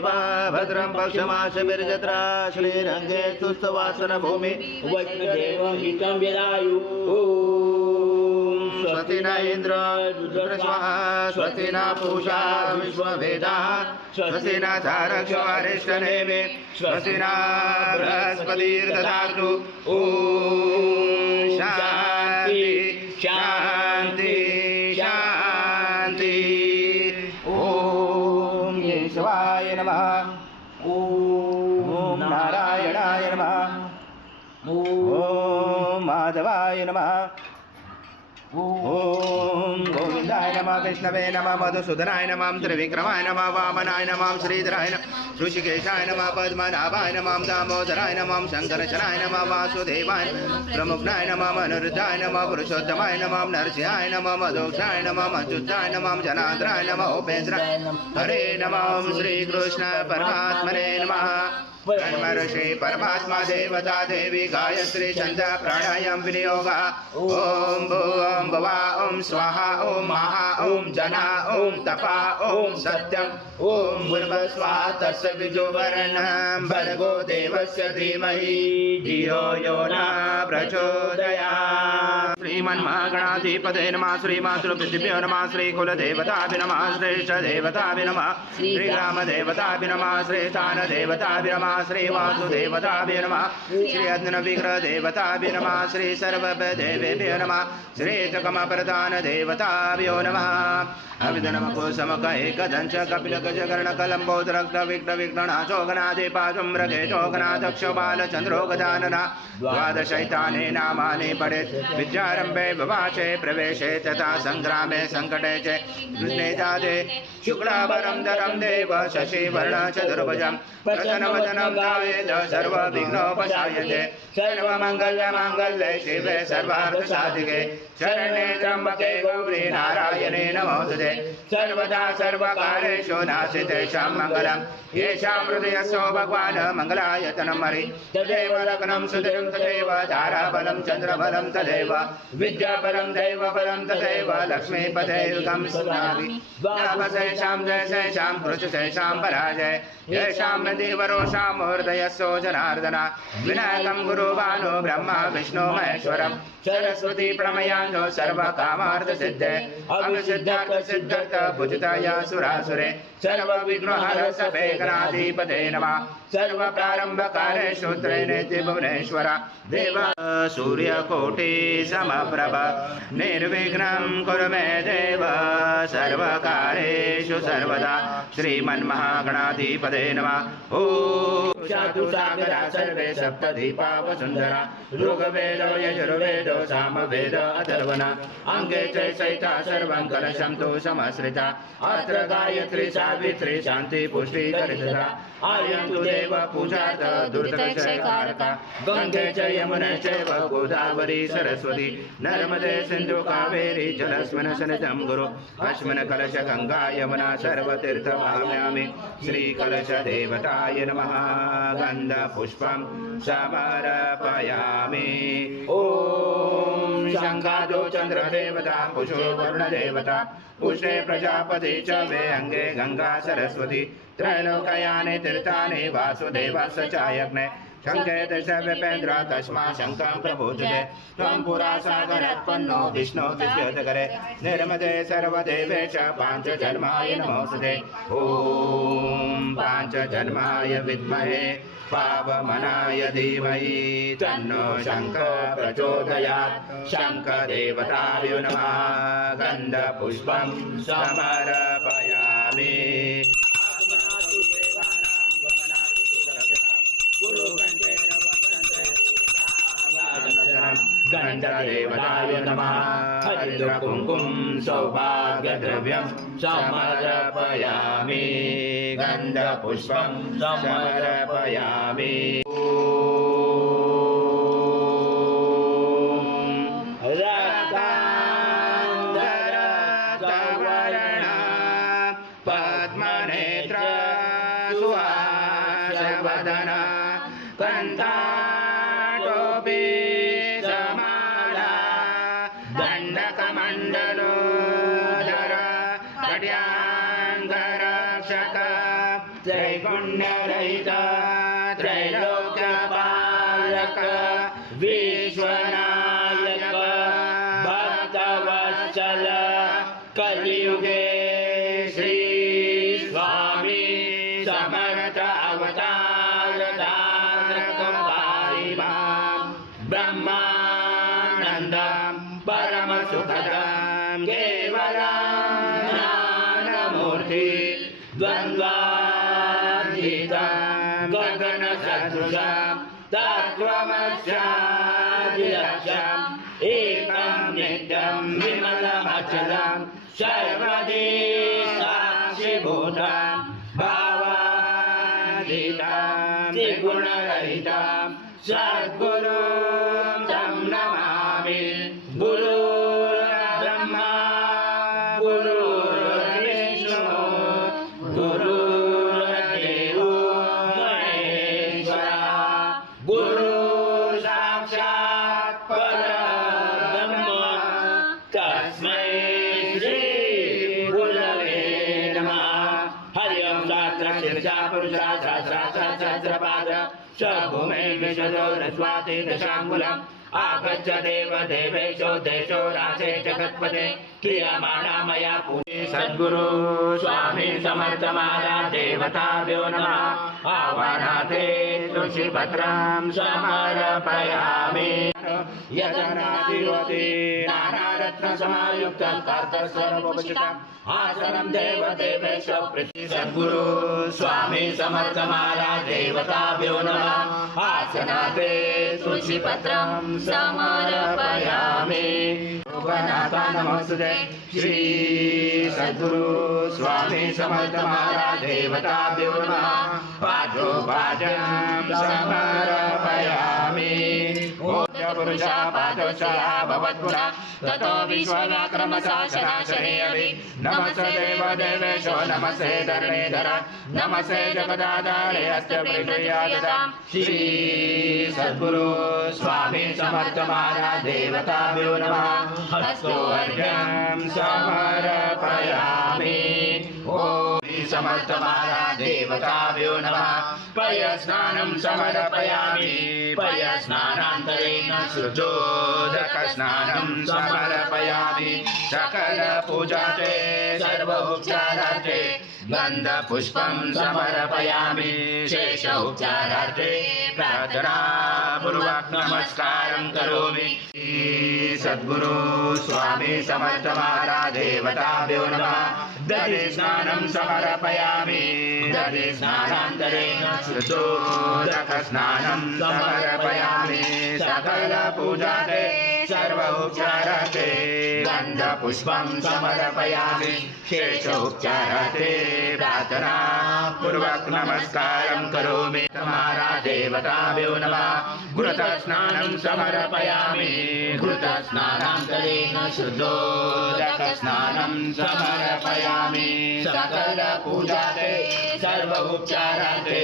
देवा भद्रं पक्षमाशभिर्जत्रा श्रीरङ्गे सुस्थवासनभूमि वैष्णदेवहितं यदायु स्वस्ति न इन्द्र रुद्रस्वः स्वस्ति न पूषा विश्ववेदाः स्वस्ति न तारक्षवारिष्ठनेमि स्वस्ति न बृहस्पतिर्दधातु ॐ शान्ति शान्ति शान्ति ॐ केशवाय नमः ॐ नारायणाय नमः ॐ माधवाय नमः ॐ गोविन्दाय नमः विष्णवे नमः मधुसूदनाय नमः त्रिविक्रमाय नमः वामनाय नमः श्रीधराय नमः ऋषिकेशाय नमः पद्मनाभाय नमः दामोदराय नमः शङ्करचनाय नमः वासुदेवाय प्रमुखनाय नमः अनिरुद्धाय नमः पुरुषोत्तमाय नमः नरसिंहाय नमः मधुक्षाय नमः अच्युताय नमः जनार्दनाय नमः उपेन्द्राय हरे नमः श्रीकृष्ण परमात्मने नमः ब्रह्म ऋषि परमात्मा देवता देवी गायत्री छंद प्राणायाम विनियोग ओम भूम भवा ओम स्वाहा ओम महा ओम जना ओम तपा ओम सत्यम ओम भूर्भुवः तस्य विदुर्वरेण्यं भर्गो देवस्य धीमहि धियो यो न प्रचोदयात्। श्रीमन्महागणाधिपतये नमः श्रीमातृपृथिभ्यो नमः श्रीकुलदेवताभ्यो नमः श्रेष्ठदेवताभ्यो नमः श्रीग्रामदेवताभ्यो नमः श्रीस्थानदेवताभ्यो नमः श्रीवासुदेवताभ्यो नमः श्री अग्निविग्रहदेवताभ्यो नमः श्री सर्वदेवेभ्यो नमः श्री चकमप्रधानदेवताभ्यो नमः अभिधनमकुसमक एकदंश कपिलगजकर्णकलम्बोदरक्तविघ्नविघ्ननाशोकनादिपाशुम्रकेशोकनाथक्षो बालचन्द्रो गजानना द्वादशैतानि नामानि पठेत् विद्यारम्भे भवाचे प्रवेशे तथा संग्रामे संकटे च कृष्णेजाते शुक्लाभरं धरं देव शशिवर्णं चतुर्भुजं प्रसन्नवदनं ध्यायेत् सर्वविघ्नोपशायते सर्वमङ्गलमाङ्गल्ये शिवे सर्वार्थसाधिके शरण्ये त्र्यम्बके गौरी नारायणे नमोस्तुते सर्वदा सर्वकारेषु नास्तितेषां मङ्गलं येषां हृदयस्थो भगवान् मङ्गलायतनं हरि तदेव लग्नं सुधिं तदेव ताराबलं चन्द्रबलं तदेव विद्याबलं दैवबलं तदेव लक्ष्मीपदे युगं सुनामि द्वादशेषां जयशेषां कृशेषां पराजय येषां नदीवरोषां हृदयस्थो जनार्दन विनायकं गुरुवानो ब्रह्मा विष्णु महेश्वरं सरस्वती प्रमयानो सर्वकामार्थसिद्धे अभिसिद्धार्थसिद्धर्थ भुजिताय सुरासुरे सर्वविघ्नहरसभेगणाधिपते नमः सर्वप्रारम्भकारे शूद्रेणेति भुवनेश्वर देव सूर्यकोटि समप्रभ निर्विघ्नं कुरु मे देव सर्वकारेषु सर्वदा श्रीमन्महागणाधिपते नमः ॐ चतुस्सागरा सर्वे सप्तदीपा वसुन्धरा ऋग्वेदो यजुर्वेदो सामवेद अथर्वण अंगे च सहिता सर्वं कलशं तु समश्रिता अत्र गायत्री सावित्री शान्ति पुष्टि दरिद्रा आर्यन्तु देव पूजार्थ दुर्दशकारका गंगे च यमुने चैव गोदावरी सरस्वती नर्मदे सिन्धु कावेरी जलस्मिन् सन्निधं गुरु अस्मिन् कलश गंगा यमुना सर्वतीर्थ भावयामि श्री कलश देवताय नमः गंध पुष्पं समर्पयामि ओम शंखादो चंद्र देवता पुषो वरुण देवता पुष्टे प्रजापति च वे अंगे गंगा सरस्वती त्रैलोकयानि तीर्थानि वासुदेवस्य च यज्ञे शंखे दश विपेन्द्र तस्मा शंखं प्रबोधते त्वं पुरा सागरोत्पन्नो विष्णु दिव्योदकरे निर्मदे सर्वदेवेश पांचजन्माय नमोस्तुते ओम पांचजन्माय विद्महे पावमनाय धीमहि तन्नो शंख प्रचोदयात् शंखदेवताभ्यो नमः गन्धपुष्पं समर्पयामि गन्धदेवताय नमः हरिद्रकुङ्कुम सौभाग्यद्रव्यं समर्पयामि गन्धपुष्पं समर्पयामि रक्तान्धरक्तवर्ण पद्मनेत्र सुहासवदन कन्ताटोपि दण्डकमण्डलोदर कट्याङ्गरक्षक जय त्रैगुण्यरहित त्रैलोक्यपालक विश्वनायक भक्तवत्सल कलियुगे श्री स्वामी समर्थ अवतार धारकं पारिवां ब्रह्मानन्दं परमसुखदं केवलं ज्ञानमूर्ति द्वन्द्वातीतं गगनसदृशं तत्त्वमस्यादिलक्ष्यम् एकं नित्यं विमलमचलं सर्वदि साक्षिभूतं भावातीतं त्रिगुणरहितं सद्गुरुं तं नमामि गुरुर्ब्रह्मा गुरुर्विष्णु गुरुर्देवो महेश्वरा गुरु साक्षात् परब्रह्म तस्मै श्री गुरवे नमः हरि ओं सहस्रशीर्षा पुरुषा सहस्रपाद स्वभूमे विशदोरस्वाति दशाङ्गुलम् आगच्छ देवेशो देशो रासे जगत्पते क्रियमाणा मया पूजे सद्गुरु स्वामी समर्थ महाराज देवताभ्यो नमः आवाहनाथे तुलसीपत्रं समर्पयामि यजनाधिपति नानारत्नसमायुक्तं कर्तस्वरूपभूषितम् आसनं देवेशो प्रीति सद्गुरु स्वामी समर्थ महाराज देवताभ्यो नमः आसनाथे तुलसीपत्रं समर्पयामि योगनाथा नमस्ते श्री सद्गुरु स्वामी समर्थ महाराज देवताभ्यो नमः पादोपाजं समर्पयामि पुरुषा पादोषा भवत्पुरा ततो विश्वव्याक्रमशासनाशने अभि नमस्ते देवेशो नमस्ते धरणीधर नमस्ते जगदाधारे हस्त प्रियादतां श्री सद्गुरु स्वामी समर्थ महाराज देवताभ्यो नमः हस्तोऽर्घ्यं समर्पयामि ॐ समर्थ महाराज देवताभ्यो नमः पयस्नानं समर्पयामि पयस्नानान्तरेण शुद्धोदकस्नानं समर्पयामि सकलपूजार्थे सर्वोपचारार्थे गन्धपुष्पं समर्पयामि शेष उपचारार्थे प्रार्थनापूर्वक नमस्कारं करोमि सद्गुरु स्वामी समर्थ महाराज देवताभ्यो नमः दधिस्नानं समर्पयामि दधिस्नानान्तरेण शुद्धोदकस्नानं समर्पयामि सकलपूजार्थे सर्वोपचारार्थे गन्धपुष्पं समर्पयामि शेषोपचारार्थे प्रार्थनापूर्वक नमस्कारं करोमि महाराज देवताभ्यो नमः घृतस्नानं समर्पयामि घृतस्नानान्तरेण शुद्धोदकस्नानं समर्पयामि सकलपूजार्थे सर्वोपचारार्थे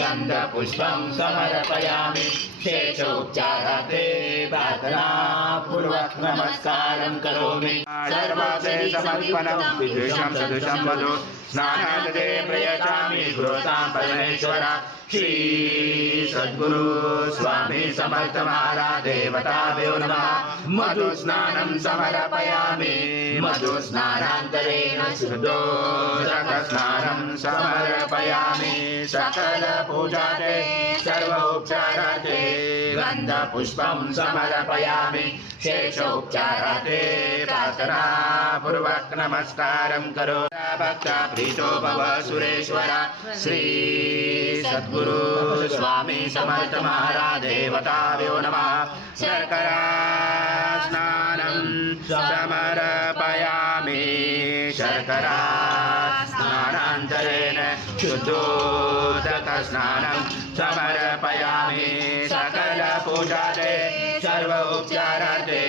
गन्धपुष्पं समर्पयामि शेषोपचारार्थे प्रार्थनापूर्वक नमस्कारं करोमि सर्वासे समर्पणं विद्वेषं सदृशं मधु स्नानादे प्रयच्छामि गुरुतां परमेश्वर श्री सद्गुरु स्वामी समर्थ महाराज देवताभ्यो नमः मधुस्नानं समर्पयामि मधुस्नानान्तरेण शुद्धोदकस्नानं समर्पयामि सकलपूजार्थे सर्वोपचारार्थे गन्धपुष्पं समर्पयामि शेषोपचारार्थे प्रार्थनापूर्वक नमस्कारं करोमि भक्ता प्रीतो भव सुरेश्वर श्री सद्गुरु स्वामी समर्थ महाराज देवताभ्यो नमः शर्करा स्नानं समर्पयामि शर्करा स्नानान्तरेण शुद्धोदकस्नानं समर्पयामि सकलपूजार्थे सर्वोपचारार्थे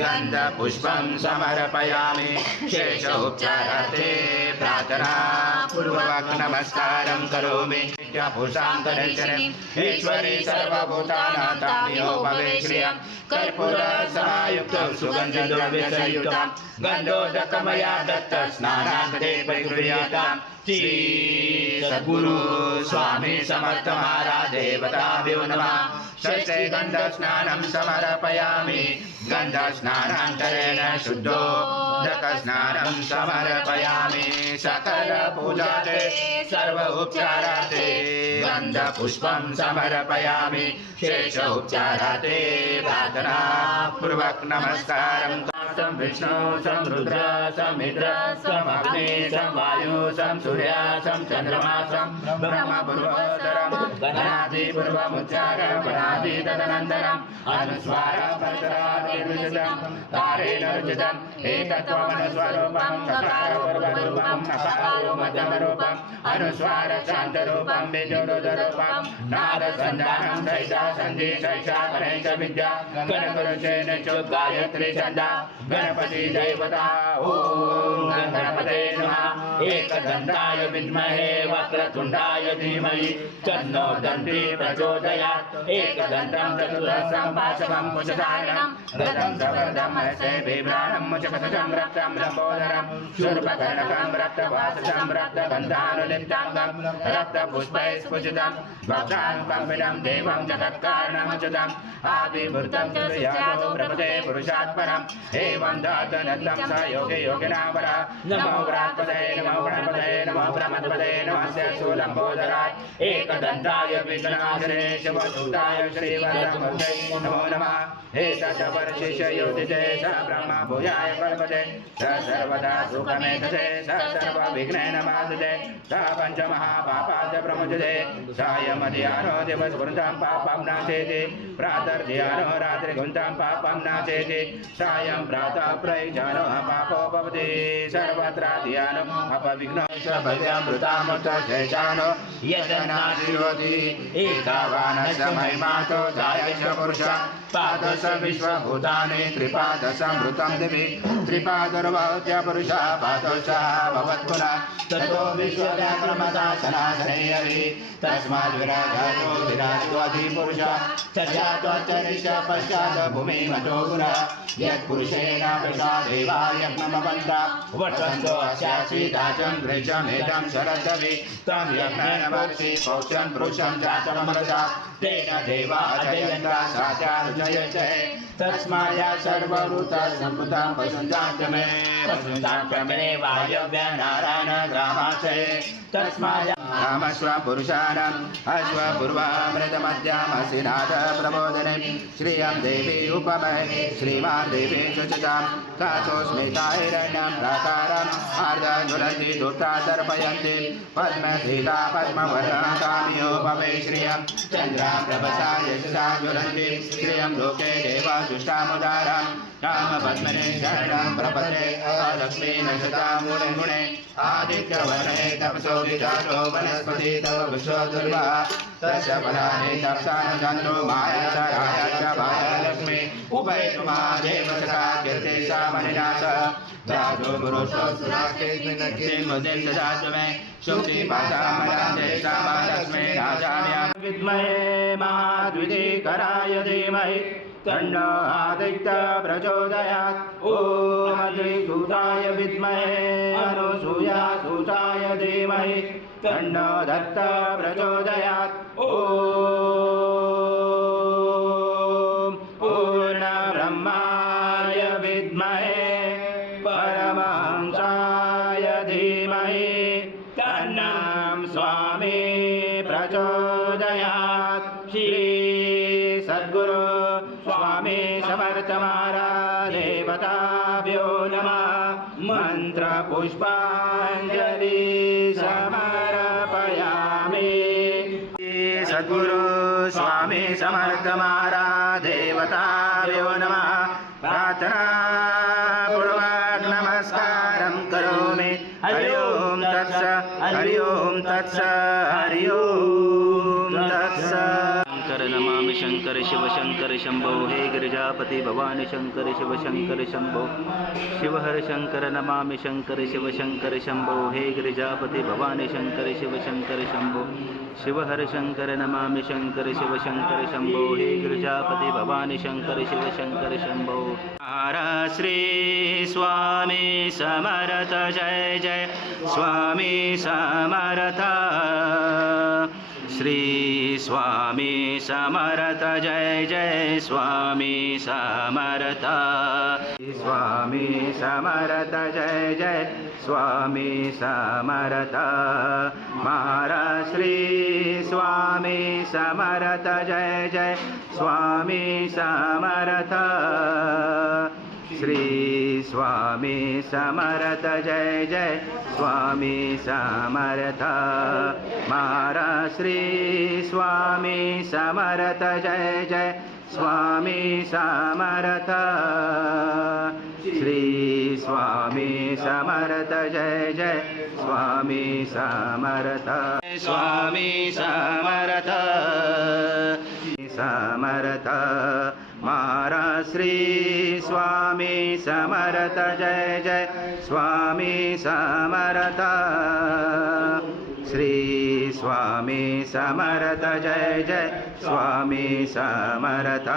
गन्धपुष्पं समर्पयामि शेषोपचारार्थे प्रार्थना पूर्वक नमस्कारं करोमि भूषां करेशने ईश्वरी सर्वभूतानां तामियो भवे श्रियं कर्पूर समायुक्तं सुगन्धद्रव्यसंयुक्तं गन्धोदकमया दत्त स्नानान्ते परिगृह्यतां श्री सद्गुरु स्वामी समर्थ महाराज देवताभ्यो नमः षष्ठे गन्धस्नानं समर्पयामि गन्धस्नानान्तरेण शुद्धोदकस्नानं समर्पयामि सकल पूजाते सर्व उपचाराते गन्धपुष्पं समर्पयामि शेष उपचाराते प्रार्थना पूर्वक नमस्कारं सं विष्णु सं रुद्र सं इंद्र सं अग्नि सं वायु सं सूर्य सं चंद्रमा सं ब्रह्म पूर्वोत्तरं गणादि पूर्वमुच्चार गणादि तदनन्तरम् अनुस्वार परतरादिर्विजितं तारेण रुचितम् एकत्वमनुस्वरूपं सकार पूर्वरूपं नकारो मध्यमरूपम् अनुस्वार शान्तरूपं बीजोरुदरूपं नादसन्धानं सहिता सन्धि सहिता गणेश विद्या गणगुरुचेन गायत्री छन्दा गणपति देवता ओम गणपते नमः एकदन्ताय विद्महे वक्रतुण्डाय धीमहि तन्नो दन्ती प्रचोदयात् एकदन्तं चतुरस्रं पाशवं कुशधारिणं रथं सवर्धं हस्ते बिभ्राणं मुचकटं रक्तं लम्बोदरं शूर्पकर्णकं रक्तवाससं रक्तगन्धानुलिप्ताङ्गं रक्तपुष्पैस्फुटितं भक्तान् कम्पितं देवं जगत्कारणमच्युतम् आविर्भूतं च यादो प्रपदे पुरुषात् परम् एवं दातनन्दं स योगे योगिनां वरा नमो बृहस्पतये नमो गणपतये नमो ब्रह्मपतये नमस्य शूलम्बोदराय एकदन्ताय विघ्नाशने शिवदूताय श्रीवरदमूर्तये नमो नमः एतत् वर्षिष्य योतिते स ब्रह्म भूयाय कल्पते स सर्वदा सुखमेधते स सर्वविघ्नेन बाधते स पञ्चमहापापात् प्रमुच्यते सायमध्याह्नो दिवसकृतं पापं नाशेति प्रातर्ध्याह्नो रात्रिगुन्तं पापं नाशेति सायं प्रातः प्रयुज्यानो पापो भवति सर्वत्र ध्यानो अपविघ्नो भव्यामृतामृतशेषानो यजनाधिरोधि एतावानस्य महिमातो जायस्य पुरुष पादश विश्वभूतानि त्रिपादशमृतं दिवि त्रिपादर्भवत्य पुरुषः पादशः भवत्पुनः ततो विश्वव्याक्रमदासनासने हरि तस्माद्विराजातो विराजोऽधिपुरुषः सजातोच्चरिष्य पश्चात् भूमिमतो पुनः यत्पुरुषेण वृषा देवा यज्ञमवन्तः वर्षन्तो अस्यासीदाचं ग्रीष्मेदं शरदवि तं यज्ञेन वक्षि पौषं पुरुषं जातममृता तेन देवा अजयन्ता साचारुजयते तस्माया सर्वऋतसम्भूतां वसुन्ताक्रमे वसुन्ताक्रमे वायव्य नारायण ग्रामाशे तस्माया रामस्व पुरुषाणाम् अश्वपूर्वामृतमध्यामसिनाथ प्रबोधने श्रियं देवी उपमहे श्रीमान् देवी शुचितां कासोस्मिताहिरण्यं प्राकारम् आर्धज्वलन्ति दुष्टा दर्पयन्ति पद्मधीता पद्मवर्णा काम्योपमे श्रियं चन्द्रां प्रभसा यशसा ज्वलन्ति श्रियं लोके देवा दुष्टामुदारां कामपद्मने शरणं प्रपदे अलक्ष्मी नशता मुने आदित्यवर्णे तपसोदितारो वनस्पति तव विश्वदुर्वा तस्य फलानि तपसानुचन्द्रो मायासराय च भायलक्ष्मी उभयतुमा देवसखा कीर्तिशा मणिनाथ दासो गुरुस्वस्तिमुदिं ददातु मे शुक्तिपाशामरां देशामलक्ष्मी राजान्यां विद्महे महाद्वितीकराय धीमहि तन्नो आदित्य प्रचोदयात् ॐ अग्निसूताय विद्महे अनुसूयासूताय धीमहि तन्नो दत्त प्रचोदयात् ॐ पूर्णब्रह्माय विद्महे परमहंसाय धीमहि तन्नो स्वामी प्रचोदयात् श्री सद्गुरु स्वामी समर्थ महाराज देवताभ्यो नमः मंत्र पुष्पांजलि समर्पयामि सद्गुरु स्वामी समर्थ महाराज देवताभ्यो नमः प्रार्थना पूर्वक नमस्कारं करोमि हरि ओम तत्स हरि ओम तत्स हरि ओम तत्स नमामि शंकर शिव शंकर शंभो हे गिरिजापति भवानी शंकर शिव शंकर शंभो शिव हर शंकर नमामि शंकर शिव शंकर शंभो हे गिरिजापति भवानी शंकर शिव शंकर शंभो शिव हर शंकर नमामि शंकर शिव शंकर शंभो हे गिरिजापति भवानी शंकर शिव शंकर शंभो महाराज श्री स्वामी समर्थ जय जय स्वामी समर्थ श्री स्वामी समर्थ जय जय स्वामी समर्थ स्वामी समर्थ जय जय स्वामी समर्थ महाराज श्री स्वामी समर्थ जय जय स्वामी समर्थ श्री स्वामी समर्थ जय जय स्वामी समर्थ महाराज श्री स्वामी समर्थ जय जय स्वामी समर्थ श्री स्वामी समर्थ जय जय स्वामी समर्थ स्वामी समर्थ समर्थ महाराज श्री स्वामी समर्थ जय जय स्वामी समर्थ श्री स्वामी समर्थ जय जय स्वामी समर्थ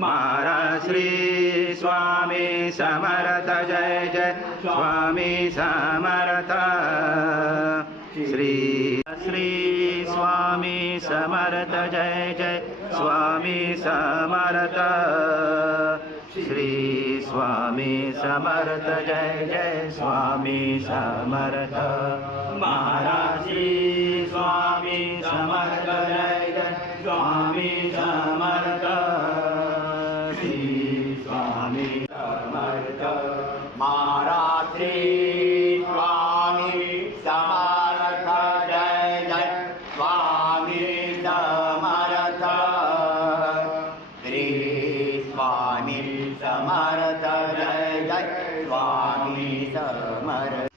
महाराज श्री स्वामी समर्थ जय जय स्वामी समर्थ श्री श्री स्वामी समर्थ जय जय स्वामी समर्थ श्री स्वामी समर्थ जय जय स्वामी समर्थ महाराज श्री स्वामी समर्थ जय जय स्वामी समर्थ श्री स्वामी समर्थ महाराज श्री स्वामी समर्थ जय जय स्वामी समर्थ श्री स्वामी समर्थ जय जय स्वामी समर्थ